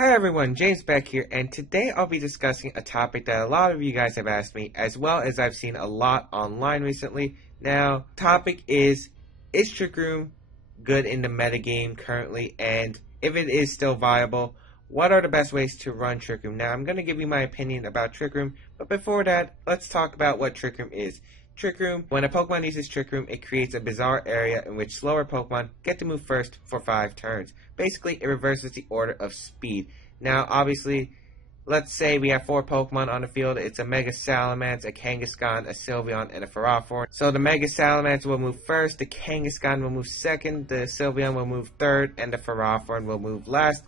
Hi everyone, James Baek here, and today I'll be discussing a topic that a lot of you guys have asked me, as well as I've seen a lot online recently. Now, topic is Trick Room good in the metagame currently, and if it is still viable, what are the best ways to run Trick Room? Now, I'm going to give you my opinion about Trick Room, but before that, let's talk about what Trick Room is. Trick Room, when a Pokemon uses Trick Room, it creates a bizarre area in which slower Pokemon get to move first for 5 turns. Basically, it reverses the order of speed. Now, obviously, let's say we have 4 Pokemon on the field. It's a Mega Salamence, a Kangaskhan, a Sylveon, and a Ferrothorn. So the Mega Salamence will move first, the Kangaskhan will move second, the Sylveon will move third, and the Ferrothorn will move last.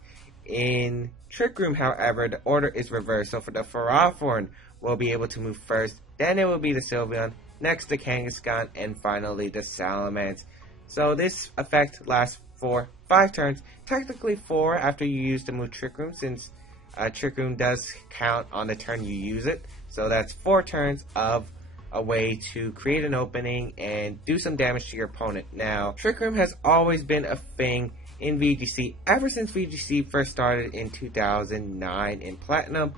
In Trick Room, however, the order is reversed. So for the Ferrothorn, will be able to move first, then it will be the Sylveon, next the Kangaskhan, and finally the Salamence. So this effect lasts for 5 turns, technically 4 after you use the move Trick Room, since Trick Room does count on the turn you use it. So that's 4 turns of a way to create an opening and do some damage to your opponent. Now, Trick Room has always been a thing in VGC ever since VGC first started in 2009 in Platinum.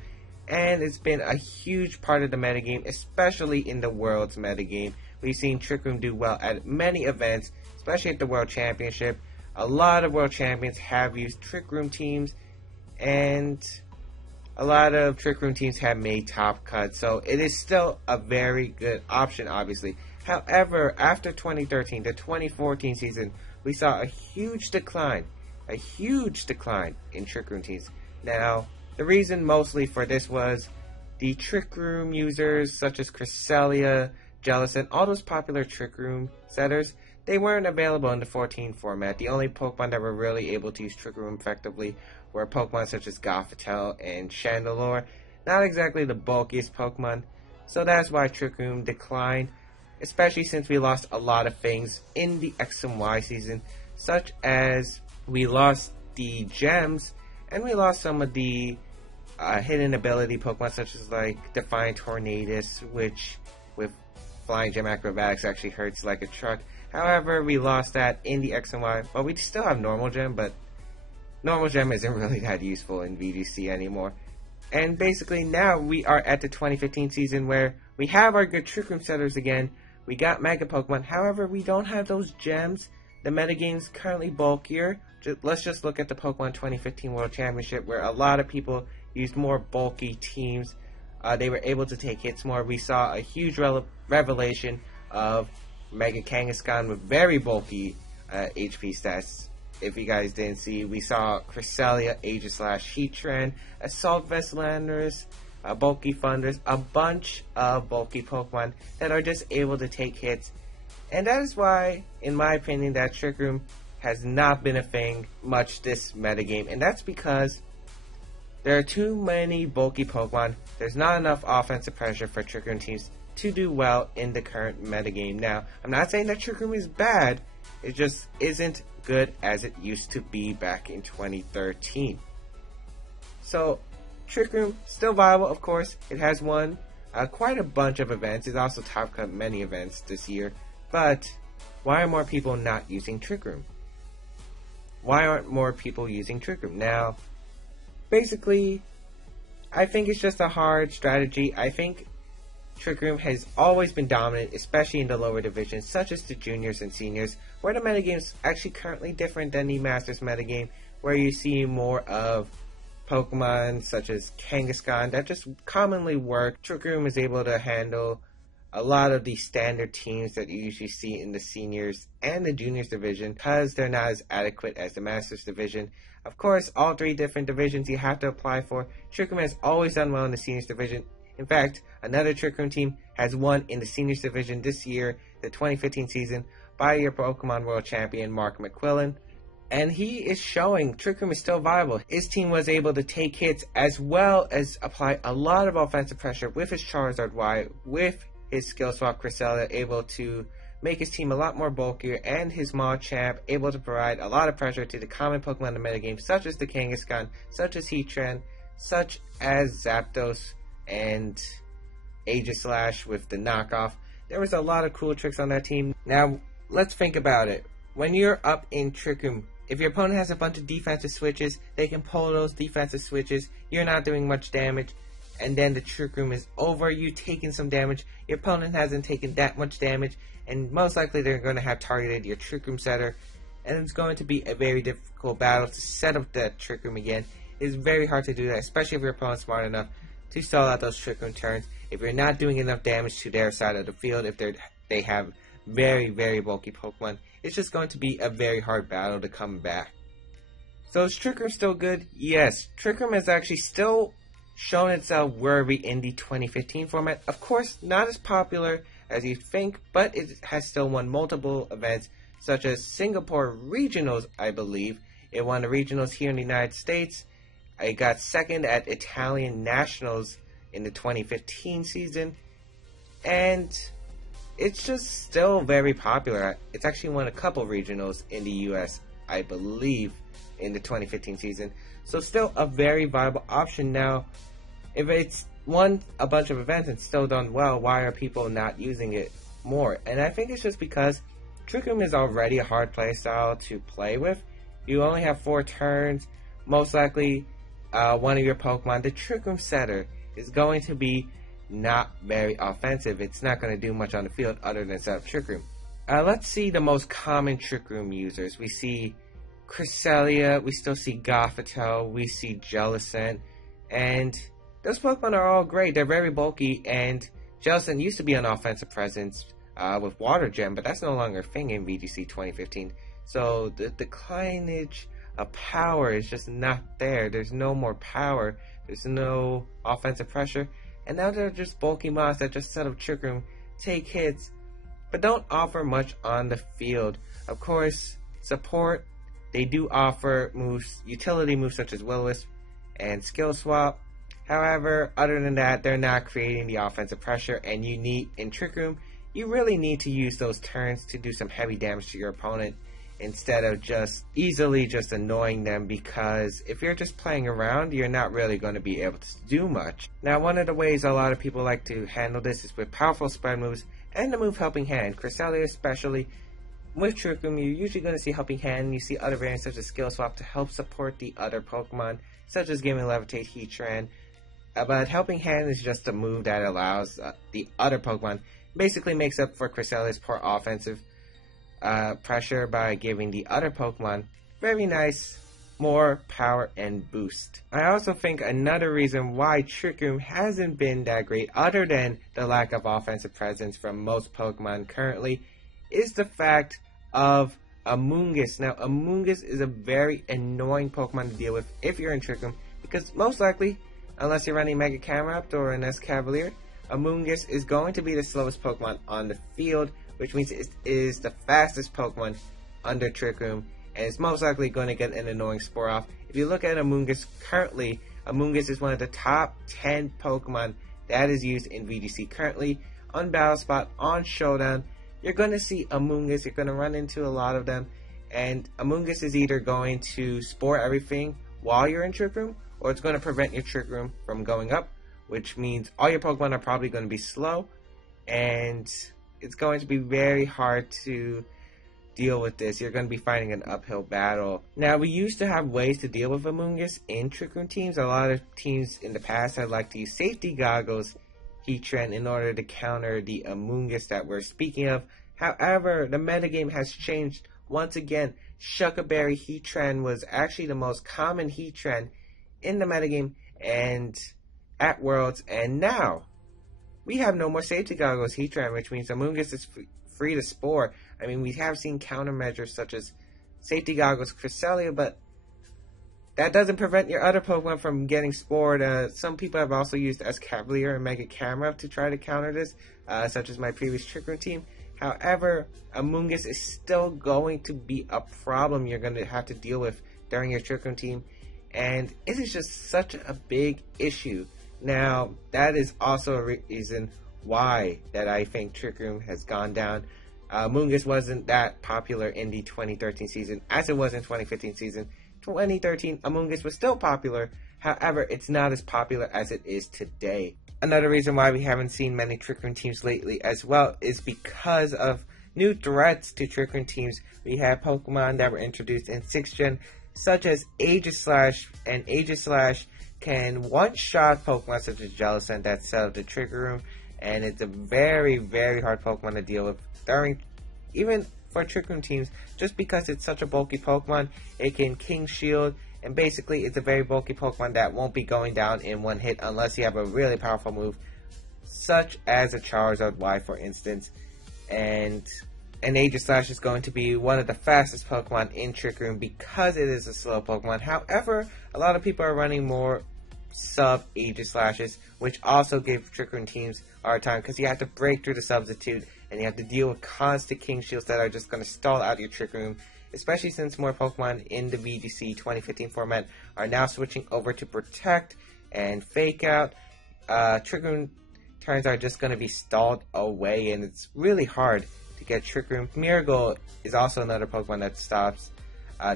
And it's been a huge part of the metagame, especially in the World's metagame. We've seen Trick Room do well at many events, especially at the World Championship. A lot of World Champions have used Trick Room teams, and a lot of Trick Room teams have made top cuts. So it is still a very good option, obviously. However, after 2013, the 2014 season, we saw a huge decline in Trick Room teams. Now, the reason mostly for this was the Trick Room users such as Cresselia, Jealous, and all those popular Trick Room setters, they weren't available in the 14 format. The only Pokemon that were really able to use Trick Room effectively were Pokemon such as Gothitelle and Chandelure. Not exactly the bulkiest Pokemon, so that's why Trick Room declined, especially since we lost a lot of things in the X and Y season, such as we lost the gems, and we lost some of the hidden ability Pokemon, such as like Defiant Tornadus, which with Flying Gem Acrobatics actually hurts like a truck. However, we lost that in the X and Y. Well, we still have Normal Gem, but Normal Gem isn't really that useful in VGC anymore. And basically now we are at the 2015 season where we have our good Trick Room setters again. We got Mega Pokemon. However, we don't have those gems. The metagame's currently bulkier. Let's just look at the Pokemon 2015 World Championship, where a lot of people used more bulky teams. They were able to take hits more. We saw a huge revelation of Mega Kangaskhan with very bulky HP stats. If you guys didn't see, we saw Cresselia, Aegislash, Heatran, Assault Vest Landorus, bulky Thunders, a bunch of bulky Pokemon that are just able to take hits. And that is why, in my opinion, that Trick Room has not been a thing much this metagame, and that's because there are too many bulky Pokemon. There's not enough offensive pressure for Trick Room teams to do well in the current metagame. Now, I'm not saying that Trick Room is bad, it just isn't good as it used to be back in 2013. So, Trick Room, still viable, of course. It has won quite a bunch of events. It's also top cut many events this year. But why are more people not using Trick Room? Why aren't more people using Trick Room? Now, basically, I think it's just a hard strategy. I think Trick Room has always been dominant, especially in the lower divisions, such as the juniors and seniors, where the metagame is actually currently different than the Masters metagame, where you see more of Pokemon such as Kangaskhan that just commonly work. Trick Room is able to handle a lot of the standard teams that you usually see in the seniors and the juniors division, because they're not as adequate as the Masters division. Of course, all 3 different divisions you have to apply for. Trick Room has always done well in the seniors division. In fact, another Trick Room team has won in the seniors division this year, the 2015 season, by your Pokemon World Champion Mark McQuillan. And he is showing Trick Room is still viable. His team was able to take hits as well as apply a lot of offensive pressure with his Charizard Y, with his skill swap Cresselia, able to make his team a lot more bulkier, and his Machamp able to provide a lot of pressure to the common Pokemon in the metagame, such as the Kangaskhan, such as Heatran, such as Zapdos, and Aegislash with the knockoff. There was a lot of cool tricks on that team. Now, let's think about it. When you're up in Trick Room, If your opponent has a bunch of defensive switches, they can pull those defensive switches. You're not doing much damage, and then the Trick Room is over. You taking some damage. Your opponent hasn't taken that much damage, and most likely they're going to have targeted your Trick Room setter, and it's going to be a very difficult battle to set up that Trick Room again. It's very hard to do that, especially if your opponent's smart enough to stall out those Trick Room turns. If you're not doing enough damage to their side of the field, if they have very, very bulky Pokemon, it's just going to be a very hard battle to come back. So is Trick Room still good? Yes, Trick Room has actually still shown itself worthy in the 2015 format. Of course, not as popular as you'd think, but it has still won multiple events, such as Singapore Regionals, I believe. It won the Regionals here in the United States. It got second at Italian Nationals in the 2015 season. And it's just still very popular. It's actually won a couple Regionals in the US, I believe, in the 2015 season. So still a very viable option. Now, if it's won a bunch of events and still done well, why are people not using it more? And I think it's just because Trick Room is already a hard playstyle to play with. You only have 4 turns. Most likely, one of your Pokemon, the Trick Room setter, is going to be not very offensive. It's not going to do much on the field other than set up Trick Room. Let's see the most common Trick Room users. We see Cresselia, we still see Gothitelle, we see Jellicent, and those Pokemon are all great. They're very bulky, and Jellicent used to be an offensive presence with Water Gem, but that's no longer a thing in VGC 2015. So the declinage of power is just not there. There's no more power. There's no offensive pressure. And now they're just bulky mobs that just set up Trick Room, take hits, but don't offer much on the field. Of course, support, they do offer moves, utility moves such as Will-O-Wisp and Skill Swap. However, other than that, they're not creating the offensive pressure, and you need, in Trick Room, you really need to use those turns to do some heavy damage to your opponent instead of just easily just annoying them, because if you're just playing around, you're not really going to be able to do much. Now, one of the ways a lot of people like to handle this is with powerful spread moves and the move Helping Hand. Cresselia especially. With Trick Room, you're usually going to see Helping Hand. You see other variants such as Skill Swap to help support the other Pokemon, such as Giving Levitate, Heatran. But Helping Hand is just a move that allows the other Pokemon, basically makes up for Cresselia's poor offensive pressure by giving the other Pokemon very nice, more power and boost. I also think another reason why Trick Room hasn't been that great, other than the lack of offensive presence from most Pokemon currently, is the fact of Amoonguss. Now, Amoonguss is a very annoying Pokemon to deal with if you're in Trick Room, because most likely, unless you're running Mega Camerupt or an Escavalier, Amoonguss is going to be the slowest Pokemon on the field, which means it is the fastest Pokemon under Trick Room, and it's most likely going to get an annoying Spore off. If you look at Amoonguss currently, Amoonguss is one of the top 10 Pokemon that is used in VGC currently. On Battle Spot, on Showdown, you're going to see Amoonguss. You're going to run into a lot of them, and Amoonguss is either going to Spore everything while you're in Trick Room, or it's going to prevent your Trick Room from going up, which means all your Pokemon are probably going to be slow, and it's going to be very hard to deal with this. You're going to be fighting an uphill battle. Now, we used to have ways to deal with Amoonguss in Trick Room teams. A lot of teams in the past had liked to use Safety Goggles Heatran in order to counter the Amoonguss that we're speaking of. However, the metagame has changed once again. Shuckaberry Heatran was actually the most common Heatran in the metagame and at Worlds, and now we have no more Safety Goggles Heatran, which means Amoonguss is free to Spore. I mean, we have seen countermeasures such as Safety Goggles Cresselia, but that doesn't prevent your other Pokemon from getting Spored. Some people have also used Escavalier and Mega Camerupt to try to counter this, such as my previous Trick Room team. However, Amoonguss is still going to be a problem you're going to have to deal with during your Trick Room team, and it is just such a big issue. Now, that is also a reason why that I think Trick Room has gone down. Amoonguss wasn't that popular in the 2013 season as it was in 2015 season. 2013, Amoonguss was still popular. However, it's not as popular as it is today. Another reason why we haven't seen many Trick Room teams lately as well is because of new threats to Trick Room teams. We have Pokemon that were introduced in 6th Gen, such as Aegislash, and Aegislash can one-shot Pokemon such as Jellicent that set up the Trick Room, and it's a very, very hard Pokemon to deal with even for Trick Room teams, just because it's such a bulky Pokemon. It can King Shield, and basically it's a very bulky Pokemon that won't be going down in one hit unless you have a really powerful move, such as a Charizard Y, for instance. And Aegislash is going to be one of the fastest Pokemon in Trick Room because it is a slow Pokemon. However, a lot of people are running more sub Aegislashes, which also give Trick Room teams a hard time because you have to break through the substitute and you have to deal with constant King Shields that are just going to stall out your Trick Room, especially since more Pokemon in the VGC 2015 format are now switching over to Protect and Fake Out. Trick Room turns are just going to be stalled away, and it's really hard to get Trick Room. Miracle is also another Pokemon that stops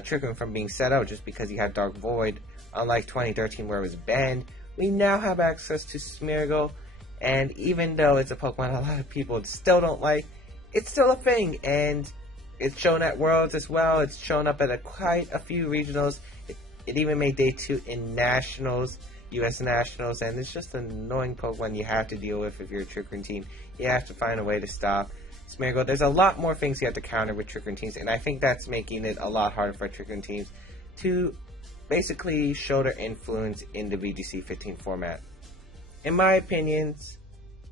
Trick Room from being set out just because you have Dark Void. Unlike 2013 where it was banned, we now have access to Smeargle, and even though it's a Pokemon a lot of people still don't like, it's still a thing, and it's shown at Worlds as well. It's shown up at quite a few regionals. It even made Day 2 in Nationals, US Nationals, and it's just an annoying Pokemon you have to deal with if you're a Trick Room team. You have to find a way to stop Smeargle. There's a lot more things you have to counter with Trick Room teams, and I think that's making it a lot harder for Trick Room teams to basically show their influence in the VGC 15 format. In my opinions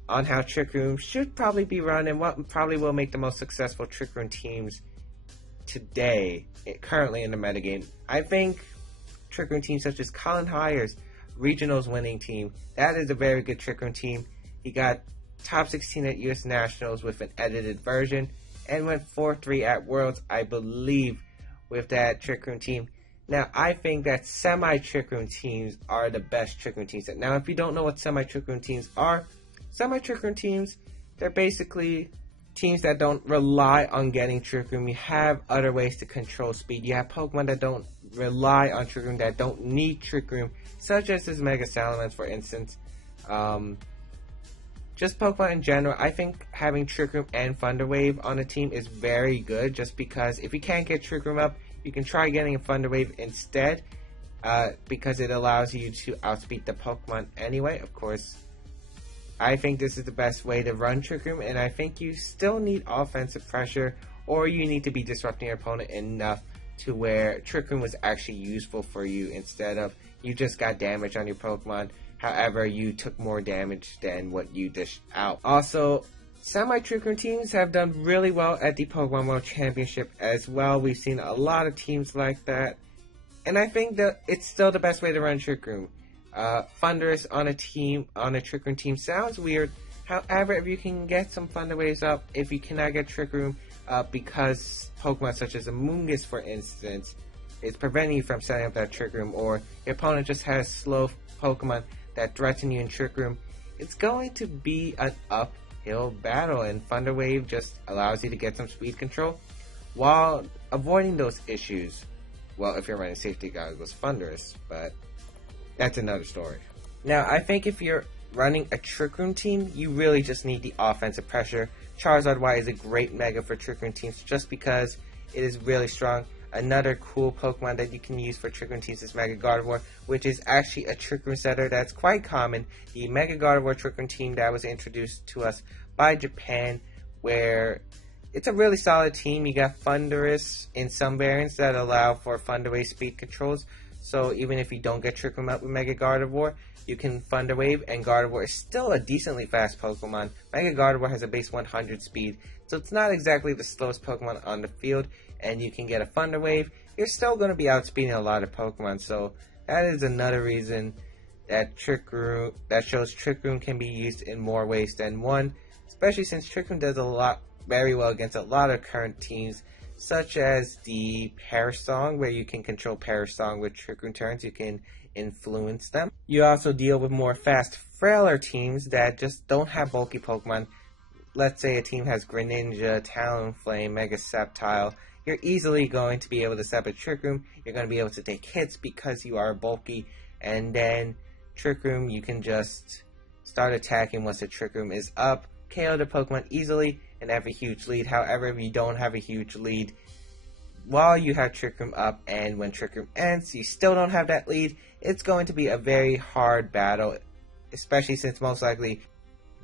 on how Trick Room should probably be run and what probably will make the most successful Trick Room teams today, currently in the metagame, I think Trick Room teams such as Colin Hires, Regionals winning team, that is a very good Trick Room team. He got top 16 at US Nationals with an edited version and went 4-3 at Worlds, I believe, with that Trick Room team. Now, I think that semi-Trick Room teams are the best Trick Room teams. Now, if you don't know what semi-Trick Room teams are, semi-Trick Room teams, they're basically teams that don't rely on getting Trick Room. You have other ways to control speed. You have Pokemon that don't rely on Trick Room, that don't need Trick Room, such as this Mega Salamence, for instance. Just Pokemon in general, I think having Trick Room and Thunder Wave on a team is very good, just because if you can't get Trick Room up, you can try getting a Thunder Wave instead, because it allows you to outspeed the Pokemon anyway. Of course, I think this is the best way to run Trick Room, and I think you still need offensive pressure, or you need to be disrupting your opponent enough to where Trick Room was actually useful for you instead of you just got damage on your Pokemon. However, you took more damage than what you dished out. Also, semi-Trick Room teams have done really well at the Pokemon World Championship as well. We've seen a lot of teams like that, and I think that it's still the best way to run Trick Room. Thunderous on a Trick Room team sounds weird. However, if you can get some Thunder Waves up, if you cannot get Trick Room up because Pokemon such as Amoonguss, for instance, is preventing you from setting up that Trick Room, or your opponent just has slow Pokemon that threaten you in Trick Room, it's going to be an uphill battle, and Thunder Wave just allows you to get some speed control while avoiding those issues. Well, if you're running safety goggles, Thunderous, but that's another story. Now, I think if you're running a Trick Room team, you really just need the offensive pressure. Charizard Y is a great mega for Trick Room teams just because it is really strong. Another cool Pokemon that you can use for Trick Room teams is Mega Gardevoir, which is actually a Trick Room setter that's quite common. The Mega Gardevoir Trick Room team that was introduced to us by Japan, where it's a really solid team. You got Thunderous in some variants that allow for Thunder Wave speed controls. So even if you don't get Trick Room up with Mega Gardevoir, you can Thunder Wave, and Gardevoir is still a decently fast Pokemon. Mega Gardevoir has a base 100 speed, so it's not exactly the slowest Pokemon on the field, and you can get a Thunder Wave. You're still going to be outspeeding a lot of Pokemon, so that is another reason that shows Trick Room can be used in more ways than one, especially since Trick Room does very well against a lot of current teams, such as the Perish Song, where you can control Perish Song with Trick Room turns. You can influence them. You also deal with more fast, frailer teams that just don't have bulky Pokemon. Let's say a team has Greninja, Talonflame, Mega Sceptile. You're easily going to be able to set up a Trick Room. You're going to be able to take hits because you are bulky, and then Trick Room, you can just start attacking once the Trick Room is up, KO the Pokemon easily, and have a huge lead. However, if you don't have a huge lead while you have Trick Room up, and when Trick Room ends, you still don't have that lead, it's going to be a very hard battle, especially since most likely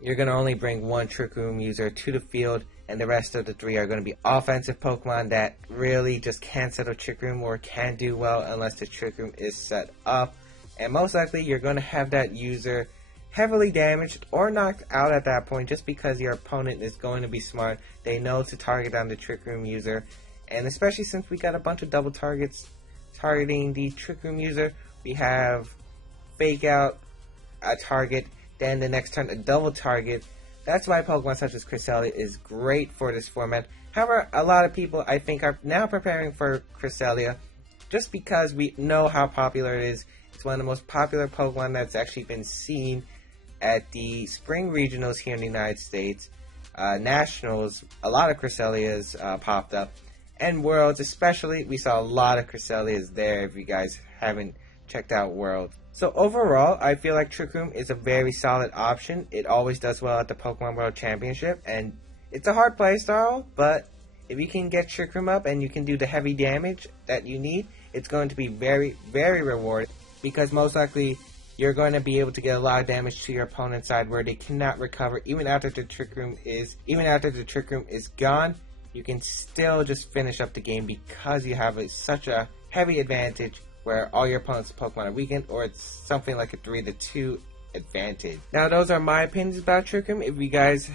you're going to only bring one Trick Room user to the field, and the rest of the 3 are going to be offensive Pokemon that really just can't set up Trick Room or can do well unless the Trick Room is set up. And most likely you're going to have that user heavily damaged or knocked out at that point, just because your opponent is going to be smart. They know to target down the Trick Room user, and especially since we got a bunch of double targets targeting the Trick Room user, we have Fake Out, a target, then the next turn a double target. That's why Pokemon such as Cresselia is great for this format. However, a lot of people I think are now preparing for Cresselia just because we know how popular it is. It's one of the most popular Pokemon that's actually been seen at the Spring Regionals here in the United States. Nationals, a lot of Cresselias popped up. And Worlds especially, we saw a lot of Cresselias there if you guys haven't checked out Worlds. So overall, I feel like Trick Room is a very solid option. It always does well at the Pokemon World Championship, and it's a hard playstyle, but if you can get Trick Room up and you can do the heavy damage that you need, it's going to be very, very rewarding, because most likely you're going to be able to get a lot of damage to your opponent's side where they cannot recover even after the Trick Room is gone. You can still just finish up the game because you have such a heavy advantage where all your opponent's Pokemon are weakened, or it's something like a 3-2 advantage. Now, those are my opinions about Trick Room. If you guys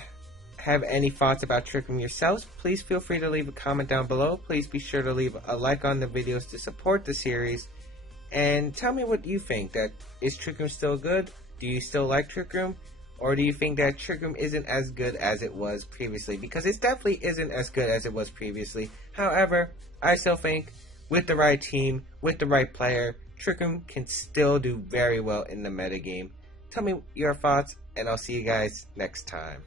have any thoughts about Trick Room yourselves, please feel free to leave a comment down below. Please be sure to leave a like on the videos to support the series. And tell me what you think. Is Trick Room still good? Do you still like Trick Room? Or do you think that Trick Room isn't as good as it was previously? Because it definitely isn't as good as it was previously. However, I still think with the right team, with the right player, Trick Room can still do very well in the metagame. Tell me your thoughts, and I'll see you guys next time.